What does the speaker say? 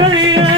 Maria.